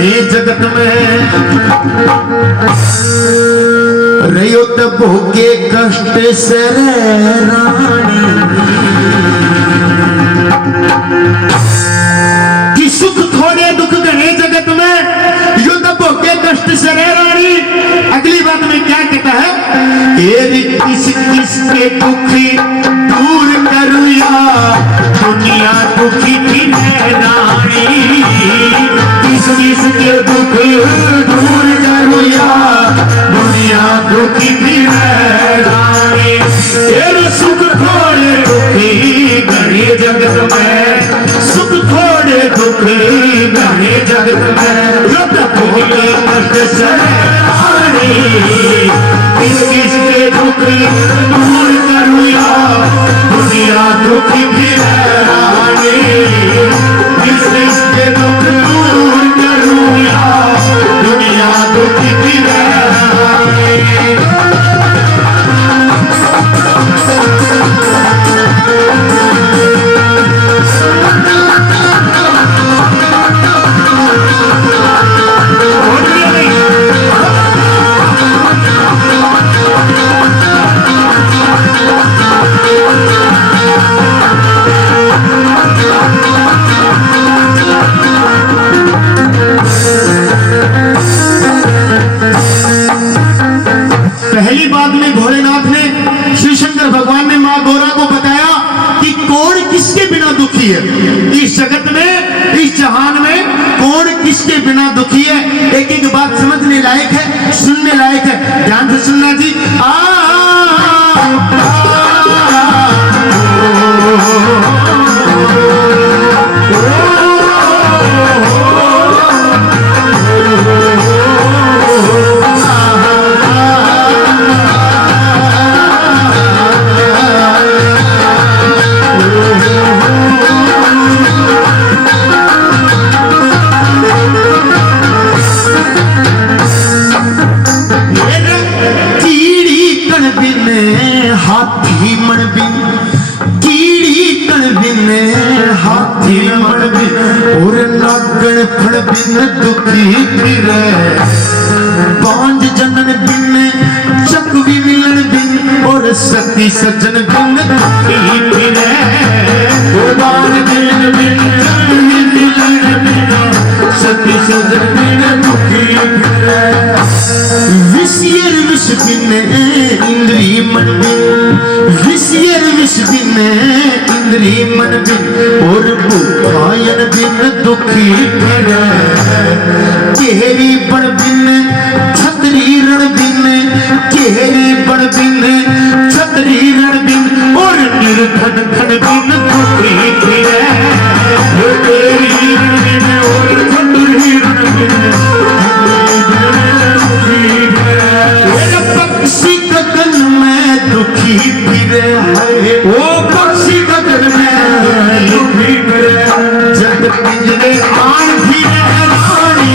घने जगत में रहो तो भोगे कष्ट से रानी कि सुख थोड़े दुख घने जगत में युद्ध भोगे कष्ट से रानी। अगली बात में क्या कहता है, किस किसके दुखी दूर करुया दुनिया दुखी थी रानी। किस किसके दुख दूर करुया दुनिया दुखी थी रानी। तेरे सुख थोड़े दुखी घने जगत में, सुख थोड़े दुखी घने जगत में युद्ध भोगे कष्ट से रानी। किस किसके दुख दूर करुया दुनिया दुखी थी रानी। किस किसके दुख दूर करुया दुनिया दुखी थी रानी। पहली बात में भोलेनाथ ने, श्री शंकर भगवान ने मां गौरा को बताया कि कौन किसके बिना दुखी है इस जगत में, इस जहान में कौन किसके बिना दुखी है। एक एक बात समझने लायक है, सुनने लायक है, ध्यान से सुनना जी। हाथी मन बिन कीड़ी कण बिन हाथी मन बिन और नागण फण बिन दुखी फिरे। बांझ जनन बिन चकवी मिलन बिन और सती सजन बिन दुखी फिरे। बांझ जनन बिन चकवी मिलन बिन सती सजन बिन दुखी फिरे। विषयर विष बिन इंद्री मन बिन, विषयर विष बिन इंद्री मन बिन और भूखायन बिन दुखी फिरे। केहरी बण बिन छतरी रण बिन, केहरी बण बिन छतरी रण बिन और निर्धन खन बिन दुखी फिरे। केहरी रण बिन और छतरी रण बिन पक्षी गगन में दुखी फिरे है। वो पक्षी गगन में दुखी फिरे जब पिंजरे आन फिरे रानी।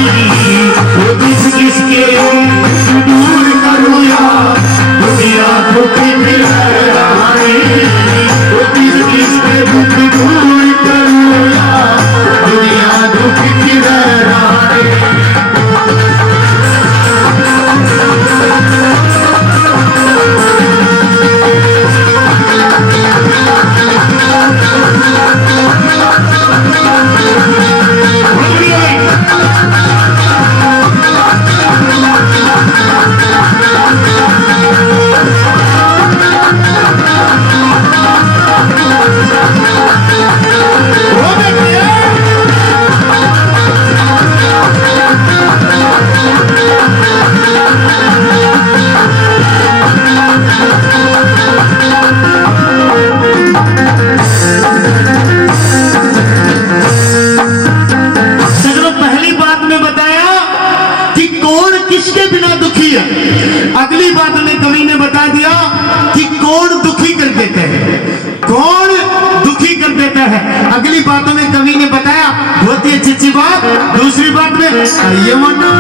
वो किस किसके दूर करुया दुनिया दुखी फिरे रानी। वो किस किसके दुख दूर करुया दुनिया दुखी फिरे रानी। अगली बात में कवि ने बता दिया कि कौन दुखी कर देते हैं, कौन दुखी कर देता है। अगली बातों में कवि ने बताया बहुत ही अच्छी बात। दूसरी बात में आइए मना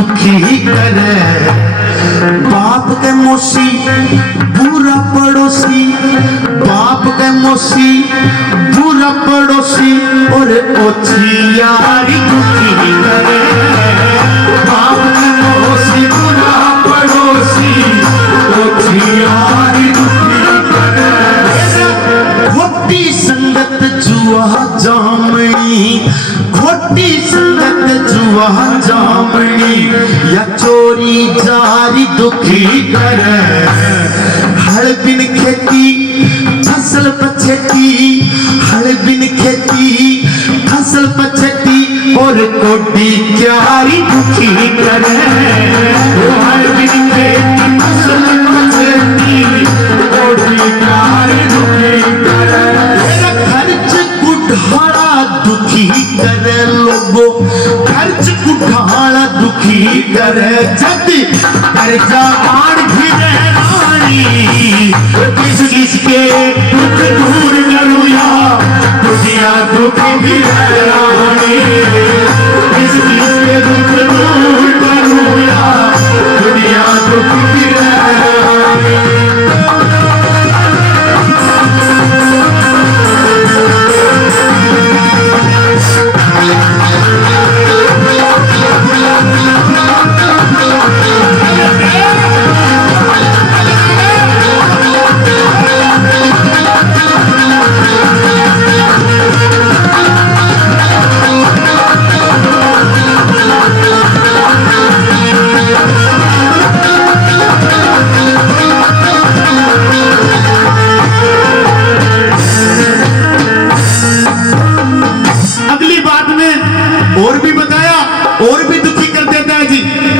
दुखी करे। बाप के मोसी बुरा पड़ोसी, बाप के मोसी बुरा पड़ोसी और ओछी यारी दुखी करे। बाप के मोसी बुरा पड़ोसी ओछी यारी दुखी करे। खोटी संगत जुआ जामनी, खोटी संगत जुआ जामनी या चोरी जारी दुखी करे। हर बिन खेती फसल पछेती, हर बिन खेती फसल पछेती और कोडी क्यारी दुखी करे। हर बिन खेती फसल पछेती कोडी क्यारी दुखी करे। खर्च कुठाड़ा दुखी करे लोगो, खर्च कुठाड़ा दुखी करे। जब कर्जा आड़ घिरे रानी किस किसके दुख दूर करूया, दुनिया दुखी घिरे रानी किस किसके दुख दूर करूया, दुनिया दुखी घिरे रानी। और भी बताया, और भी दुखी कर देता है जी।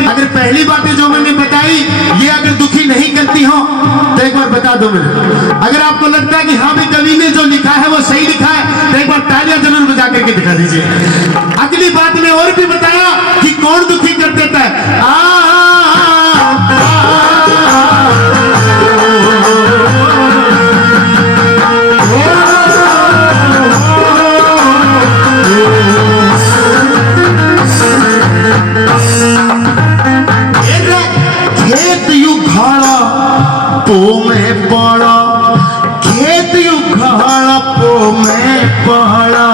अगर पहली बातें जो मैंने बताई ये अगर दुखी नहीं करती हो तो एक बार बता दो मुझे। अगर आपको लगता है कि हाँ भाई कवि ने जो लिखा है वो सही लिखा है तो एक बार तालियां जरूर बजा करके दिखा दीजिए। अगली बात में और भी बताया कि कौन दुखी कर देता है। पो में पड़ा खेत यू खाड़ा, पो में पड़ा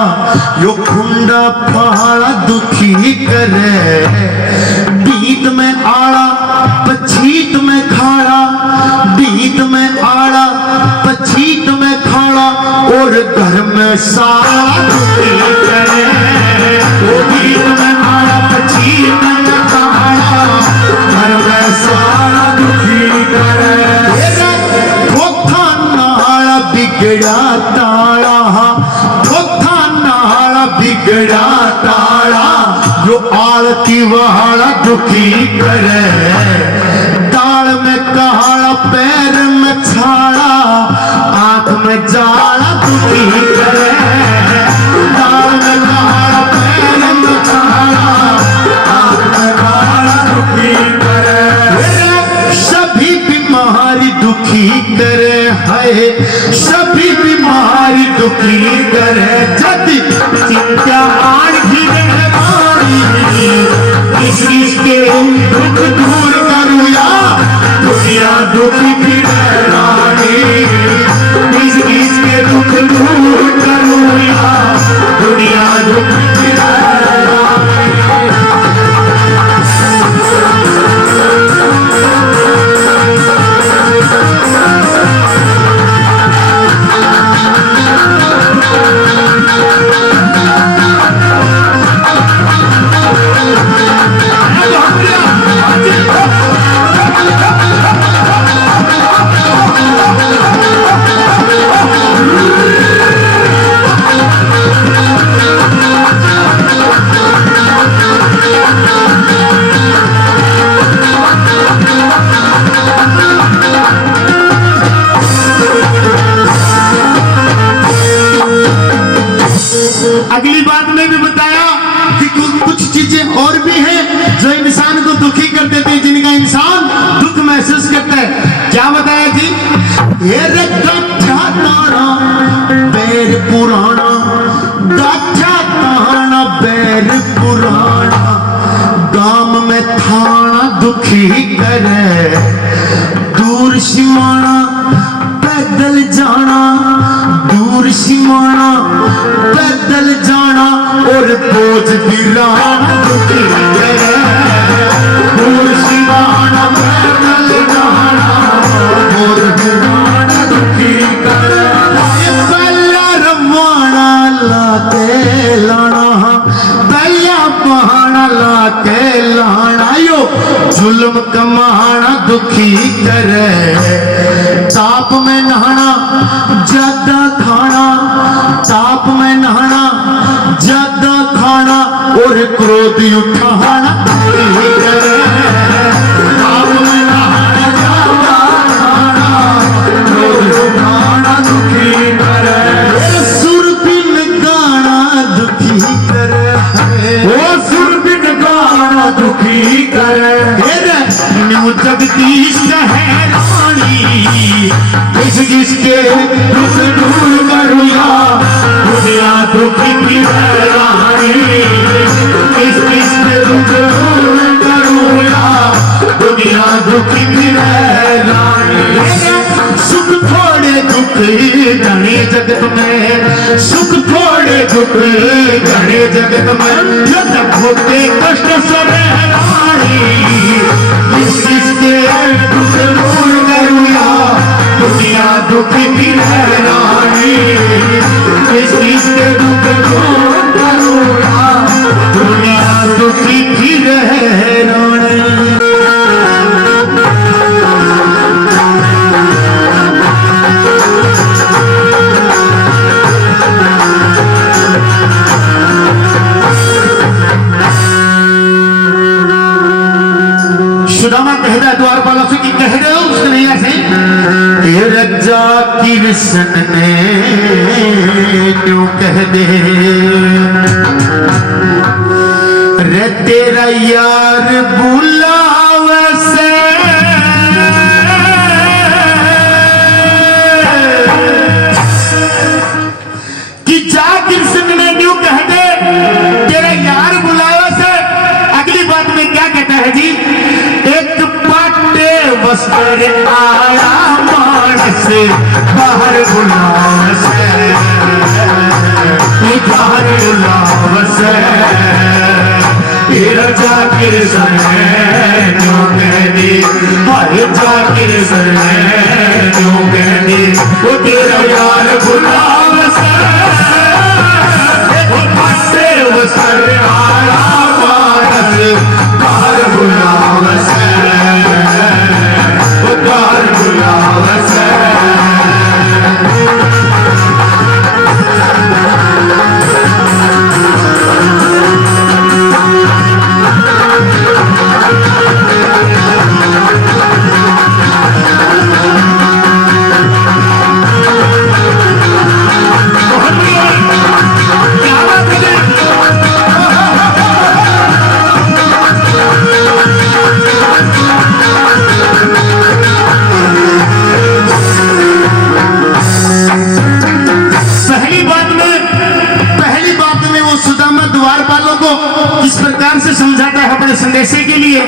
यो खुंडा पहाड़ा दुखी करे। बीत में आड़ा पछीत में खाड़ा, बीत में आड़ा पछीत में खाड़ा और घर में सारा दुखी करे। वो बीत में आड़ा पछीत में खाड़ा, घर में सारा दुखी करे। बिगड़ा ताड़ा, धोखा नाड़ा बिगड़ा ताड़ा जो आलती वहाड़ा दुखी करे। दाल में कहाड़ा पैर में छाड़ा, आंख में जाला दुखी करे। दाल में कहाड़ा पैर में छाड़ा, आंख में जाला दुखी करे। सभी बीमारी दुखी करे है, सभी बीमारी दुखी करे। जब चिंता आड़ घिरे रानी किस किसके दुख दूर करूया, दुनिया दुखी घिरे रानी किस किसके दुख दूर करूया, दुनिया दुखी घिरे रानी। अगली बात में भी बताया कि कुछ चीजें और भी हैं जो इंसान को दुखी कर देते हैं, जिनका इंसान दुख महसूस करता है। क्या बताया जी? गाठा ताना बैर पुराना, गाठा ताना बैर पुराना, गाम में था दूर सिमाना पैदल जाना, दूर सिमाना पैदल जाना और बोझ गिराना दुखी करे। दूर सिमाना पैदल जाना बोझ गिराना दुखी करे। पहला रवाना लाके लाना, पहला बहाना लाके लाना, यो जुल्म कमाना दुखी करे। ताप में नहाना ज्यादा खाना, ताप में नहाना ज्यादा खाना और क्रोध उठाना दुखी करे। ताप में नहाना ज्यादा खाना, क्रोध उठाना दुखी करे। सुर बिन गाना दुखी करे, वो सुर बिन गाना दुखी करे। न्यू जगदीश है रानी, किस किसके दुख दूर करूँगा, दुनिया दुखी की है रानी। किस किसके दुख दूर करूँगा, दुनिया दुखी की है रानी। सुख थोड़े दुख घने जगत में, सुख थोड़े दुख घने जगत में, जब होते कष्ट सरे रानी। किसके दुख दूर करूँगा, दुनिया दुखी की है रानी। किसके दुख दूर करूँगा, दुनिया दुखी की है रानी। सुदामा कहता है द्वारपालों से कि कह रहे हो उसके नहीं ऐसे। रजा कृष्ण ने क्यों कह दे रे तेरा यार बुलावे से, कि जा कृष्ण ने क्यों कह दे तेरा यार बुलावे से। अगली बात में क्या कहता है जी, एक पाटे वस्त्र आया मानस बाहर बुलाव से, बाहर बुलाव से। रजा कृष्ण क्यों कह दी, रजा कृष्ण क्यों कह दी, वो तेरा यार बुलाव से। एक पाटे वस्त्र आया मानस बाहर बुलाव से, बाहर बुलाव से। द्वारपालों को किस प्रकार से समझाता है अपने संदेशे के लिए।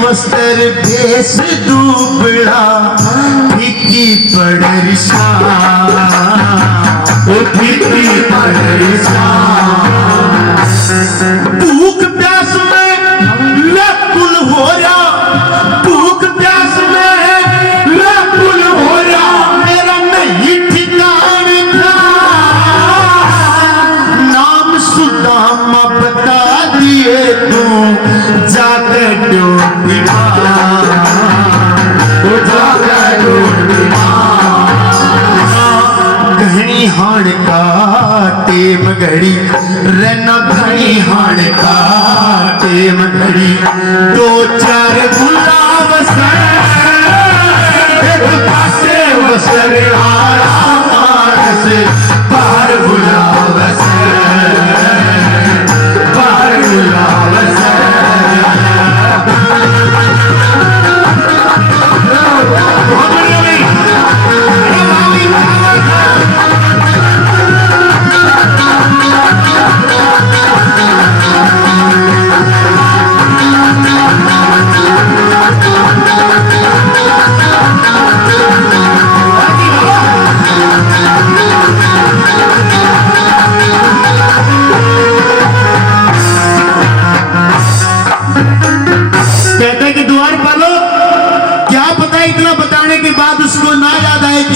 वस्त्र भेष दुबड़ा फीकी पड़रिशा, ओ फीकी पड़रिशा। भूख प्यास में व्याकुल हो रहा, भूख प्यास में व्याकुल हो रहा। मेरा नहीं ठिकाने था, नाम सुदामा बता दिए तू जाकर डोबी घड़ी रहना घड़ी हाण का टेम घड़ी दो चार गुलाब एक पासे वसर आया मानस बाहर गुलाब बाहर गुलाब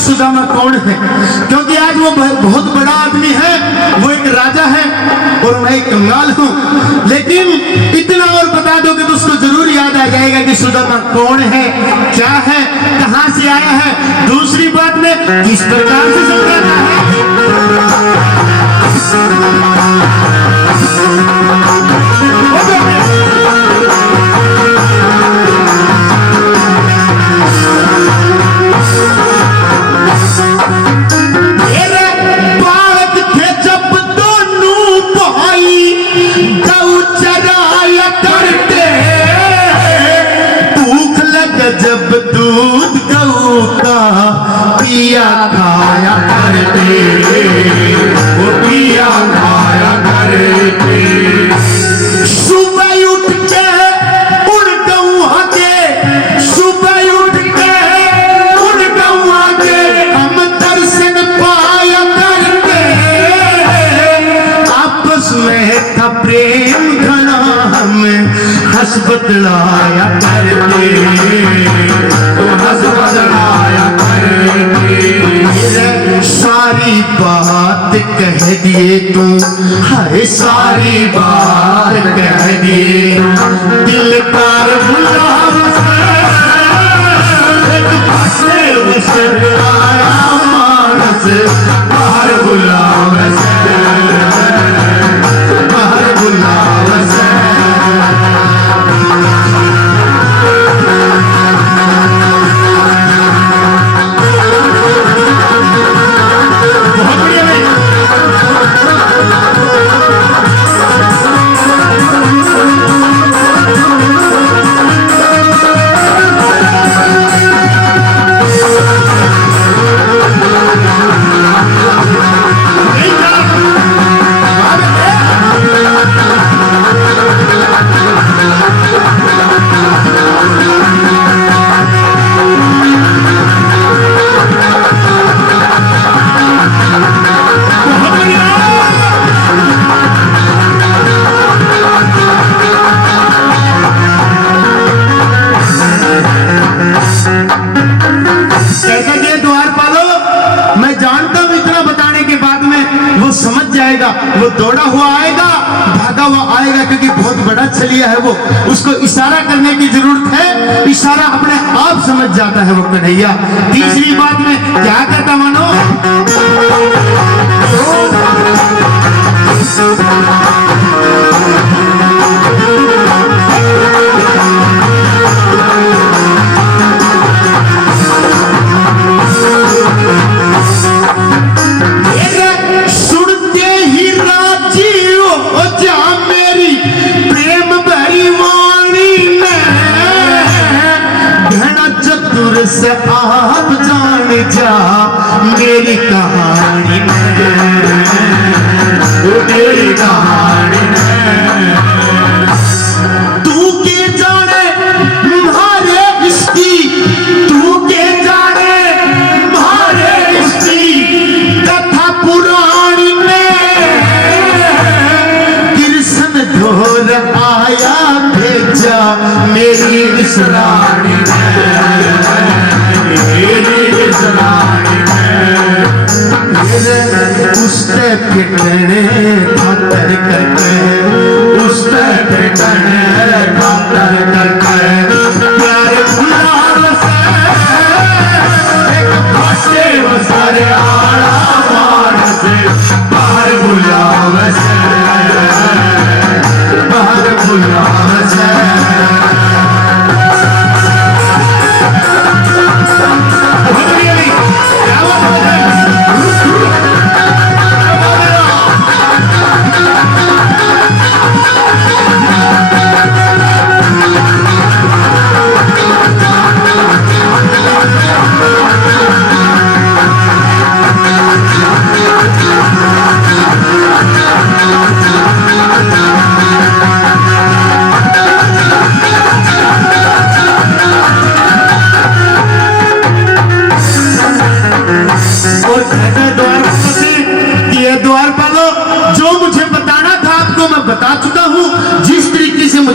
सुदामा कौन है, क्योंकि आज वो बहुत बड़ा आदमी है, वो एक राजा है और मैं एक कंगाल हूं, लेकिन इतना और बता दो कि उसको जरूर याद आ जाएगा कि सुदामा कौन है, क्या है, कहां से आया है, दूसरी बात में किस प्रकार से समझाता है। जब दूध गऊ का पिया खाया करते, वो पिया खाया करते, सुबह उठ के उड़ गऊ आगे, सुबह उठ के उड़ गऊ आगे, हम दर्शन पाया करते, आपस में था प्रेम घना हम हंस बदलाया करते, हंस बदलाया करते, सारी बात कह दिए तू, हाय सारी बात कह दिए, दिल पर गुलाब एक पासे वसर आया मानस बाहर गुलाब बाहर गुलाब वो दौड़ा हुआ आएगा, भागा हुआ आएगा, क्योंकि बहुत बड़ा छलिया है वो, उसको इशारा करने की जरूरत है, इशारा अपने आप समझ जाता है वो कन्हैया। तीसरी बात में क्या कहता मानो, से आप जान जा मेरी कहानी मेरी कहानी तू के जाने मारे इसकी, तू के जाने मारे इसकी कथा पुरानी में, कृष्ण ढोल आया भेजा मेरी इस रानी उससे पिटने खातर करके, उससे पिटने खातर करके प्यार गुलाब से एक पासे वसर आड़ा मानस बाहर गुलाब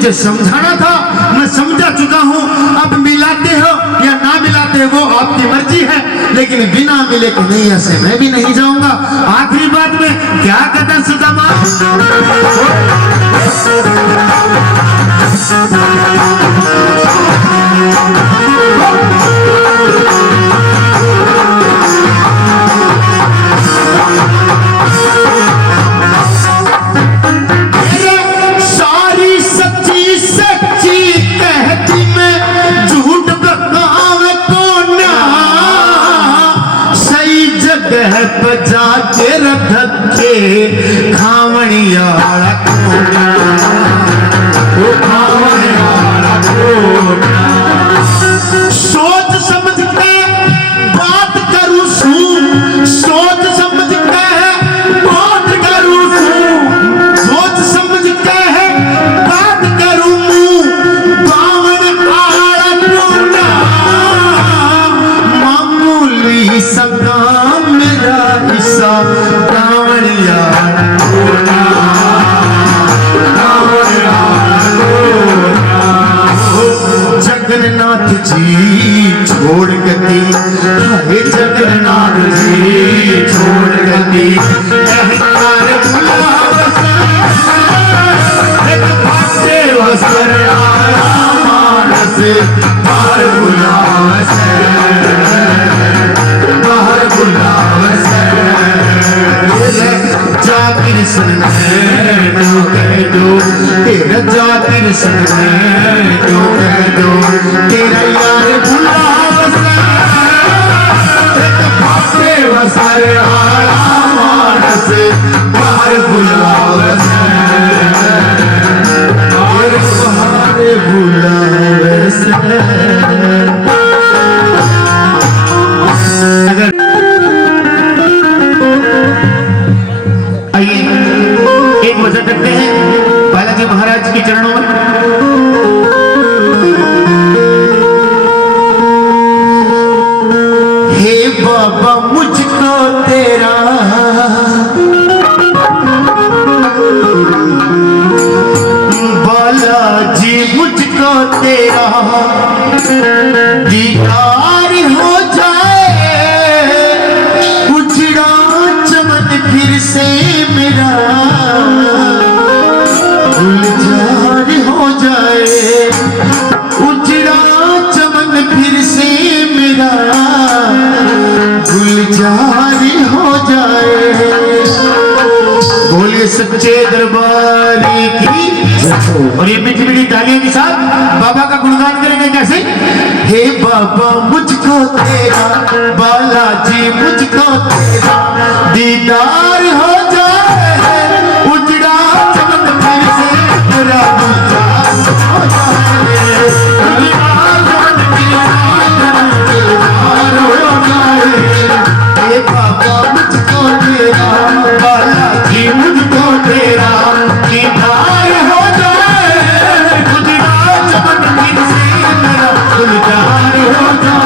मुझे समझाना था, मैं समझा चुका हूँ। अब मिलाते हो या ना मिलाते हो वो आपकी मर्जी है, लेकिन बिना मिले कि नहीं ऐसे मैं भी नहीं जाऊंगा। आखिरी बात में क्या कहता सुदामा, जाके रख के खावणिया सोच समझ के बात करूं सू, सोच समझ के बात करूं सू, सोच समझ के बात करूं बावन आला टोना मामूली सका मेरा हिस्सा कावड़िया टोना, कावड़िया टोना। जगन्नाथ जी छोड़ गती, हे जगन्नाथ जी छोड़ गती, अहंकार बुलावस एक भाषे वस्त्र आया मानस बाहर बुलावस, बाहर बुलावस। जा कृष्ण जो कह दो, तेरा जा कृष्ण जो कह दो, तेरा यार बुलावस एक भाषे वस्त्र आया मानस बाहर बुलावस, बाहर बुलावस। आइए एक भजन करते हैं बालाजी महाराज के चरणों में। हे बाबा मुझको तेरा बालाजी मुझको तेरा दीदार हो जाए, उजड़ा चमन फिर से मेरा गुलजार हो जाए, उजड़ा चमन फिर से मेरा गुलजार हो जाए। बोलिए सच्चे दरबारी की। और ये मीठी मीठी तालियों के साथ बाबा का गुणगान करेंगे कैसे। हे बाबा मुझको तेरा, बालाजी मुझको तेरा दीदार हो जाए, उजड़ा चमन फिर से मेरा गुलजार हो जाए, उजड़ा चमन फिर से गुलजार हो जाए। हे बाबा मुझको तेरा, बालाजी मुझको तेरा दीदार हो जाए, उजड़ा चमन फिर से मेरा गुलजार हो जाए।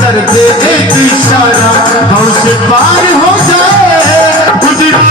कर दे एक इशारा, हमसे पार हो जाए, गुजरा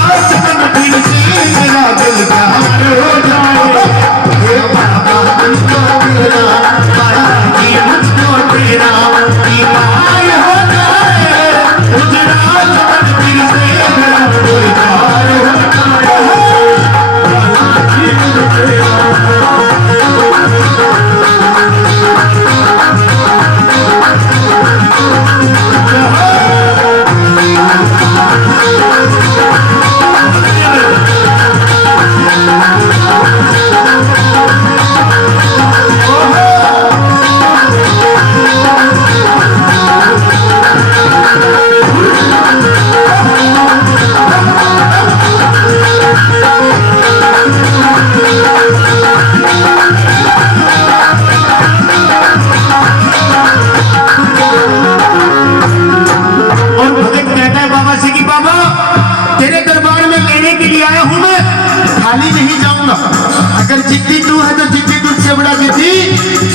मुझसे बड़ा जिद्दी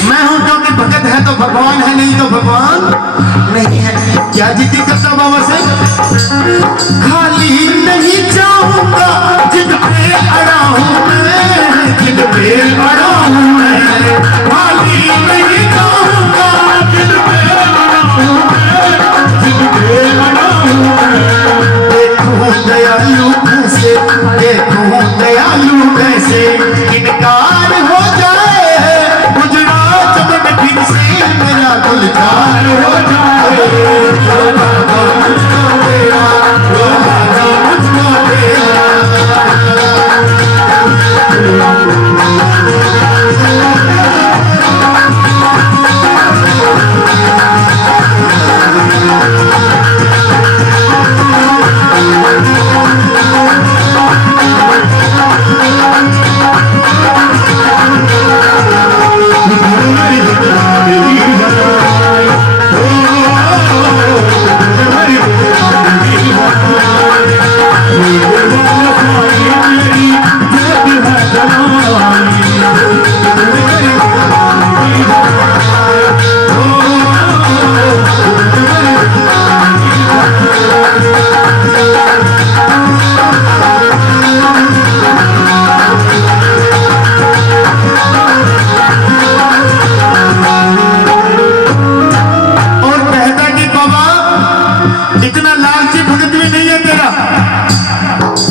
मैं हूं, क्योंकि भगत है तो भगवान है, नहीं तो भगवान नहीं है। क्या जिद्दी करता बाबा से? खाली नहीं जाऊंगा जिद पे अड़ा हूं मैं, जिद पे अड़ा हूं मैं, खाली नहीं जाऊंगा जिद पे अड़ा हूं मैं, जिद पे अड़ा हूं मैं। देखूं दयालु कैसे, देखूं दयालु कैसे इनकार हो जाए, गुजरा चमन फिर से मेरा गुलजार हो जाए। ओ बाबा मुझको तेरा, ओ बाबा मुझको तेरा।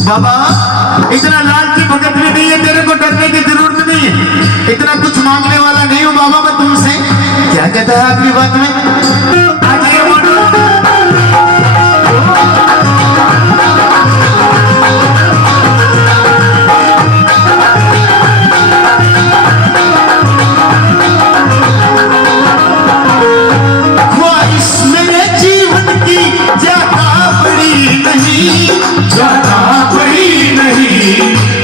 बाबा इतना लालची भगत भी नहीं है, तेरे को डरने की जरूरत नहीं है, इतना कुछ मांगने वाला नहीं हूं बाबा मैं तुमसे। क्या कहता है आखिरी बात में? ख्वाहिश मेरे जीवन की ज्यादा बड़ी नहीं, ज्यादा बड़ी नहीं,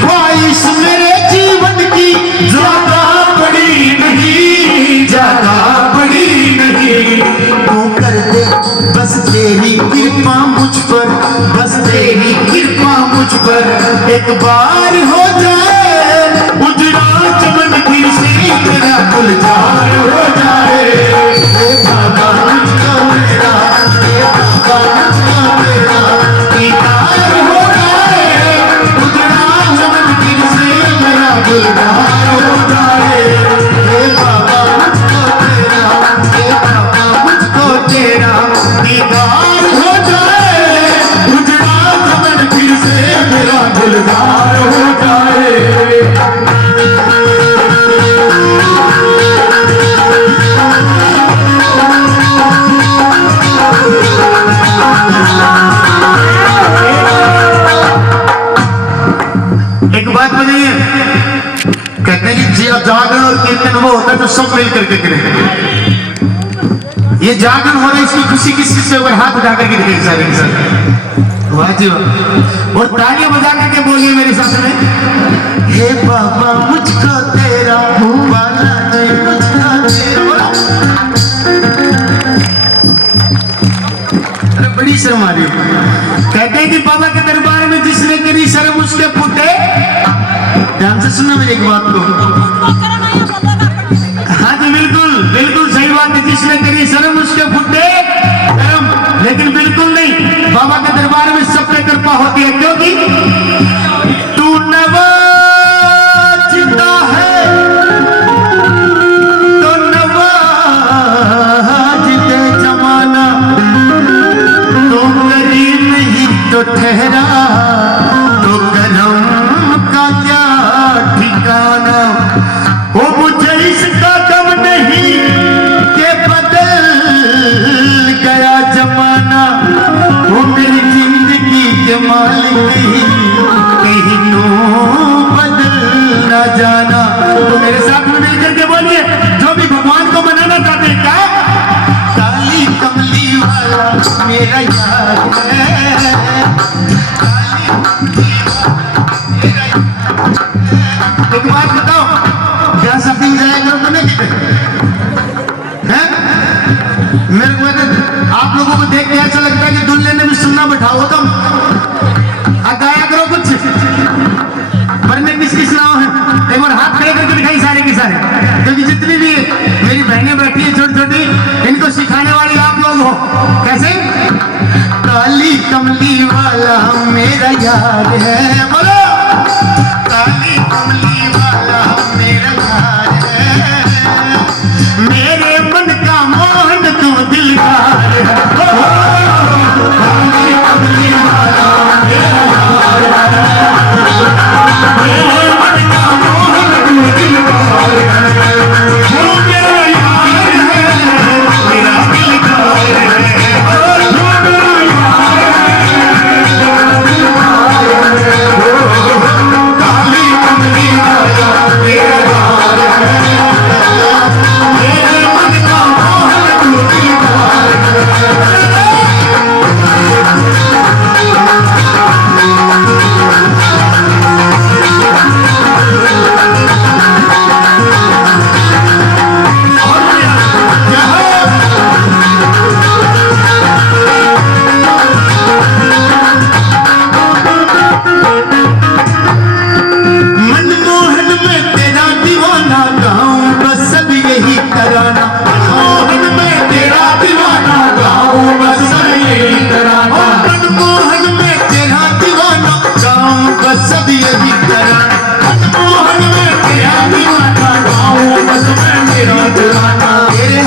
ख्वाहिश मेरे जीवन की ज्यादा बड़ी नहीं, ज्यादा बड़ी नहीं। तू कर दे बस तेरी कृपा मुझ पर, बस तेरी कृपा मुझ पर एक बार हो जाए, उजड़ा चमन फिर से तेरा गुलजार हो जाए। हे बाबा मुझको मेरा, हे बाबा मुझको मेरा दीदार हो जाए, उजड़ा चमन फिर से मेरा गुलजार हो जाए। हे बाबा मुझको तेरा, हे बाबा मुझको तेरा दीदार हो जाए, उजड़ा चमन फिर से मेरा गुलजार हो जाए। एक बात बताइए, कहते हैं कि जागरण और कीर्तन वो होता है तो सब मिल करके करें। ये जागरण हो रहा है, इसकी खुशी किसी से ऊपर हाथ उठा करके दिखे सारे इंसान, वाह जी वाह, और तालियां बजा करके बोलिए मेरे साथ में, हे बाबा मुझको तेरा वाला नहीं, मुझको तेरा। अरे बड़ी शर्म आ रही है। कहते हैं कि बाबा के दरबार में जिसने करी शर्म उसके फूटे। ध्यान से सुनना मेरी एक बात को। हाँ जी बिल्कुल बिल्कुल सही बात है, जिसने करी शर्म उसके फूटे कर्म, लेकिन बिल्कुल नहीं, बाबा के दरबार में सब पे कृपा होती है, क्योंकि तू नवाजता है तो नवाज दे जमाना, तो गरीब नहीं तो ठहरा, तो करम का क्या ठिकाना। वो मुझे इसका गम नहीं कि बदल गया जमाना, वो मेरी जिंदगी के मालिक नहीं, कहीं नो बदल ना जाना। तो मेरे साथ में मिलकर के बोलिए, जो भी भगवान को मनाना चाहते हैं, क्या काली कमली वाला मेरा यार है, एक बात बताओ, क्या शॉपिंग जाया करो तो नहीं हैं? मेरे को आप लोगों को देख के ऐसा लगता है कि दुल्हन ने भी सुनना बैठाओ तुम, गाया करो कुछ, वरने किसके किसकी सुनाओ है? एक बार हाथ खड़े करके दिखाई सारे के सारे, क्योंकि जितनी भी मेरी बहनें बैठी है छोटी छोटी, इनको सिखाने वाली आप लोग हो। कैसे? काली कमली वाला मेरा यार है, बोलो काली कमली वाला मेरा यार है, मेरे मन का मोहन तू दिलदार है। काली कमली वाला मेरा यार है, मेरे मन का मोहन तू दिलदार है, वो मेरा यार है, मेरा दिलदार है, वो मेरा यार है, काली कमली वाला मेरा यार है, मेरे मन का मोहन तू दिलदार है। मनमोहन में तेरा दीवाना गाऊं बस सब यही कराना, मनमोहन में तेरा दीवाना गाऊं बस सब यही कराना, मनमोहन में तेरा दीवाना गाऊं बस सब यही कराना, मनमोहन में तेरा दीवाना गाऊं बस मेरा दीवाना। तेरे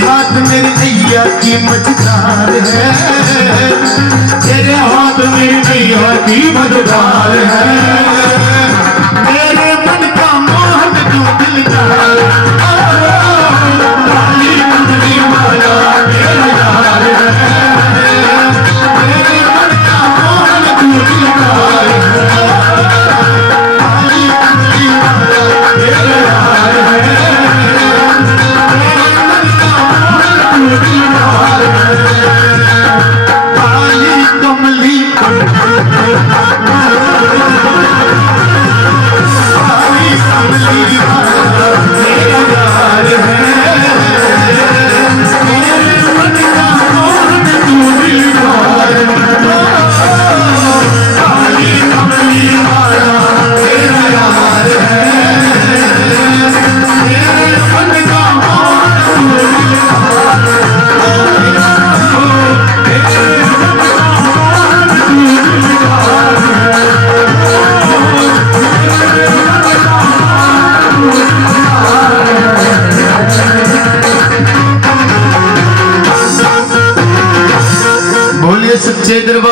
हाथ मेरी नैया की मझधार है, तेरे हाथ मेरी नैया की मझधार है, मेरे मन का मोहन तू दिलदार, काली कमली वाला मेरा यार है, मेरे मन का मोहन तू दिलदार, काली कमली वाला मेरा यार है, मेरे मन का मोहन तू दिलदार है, काली कमली सच्चे दरबार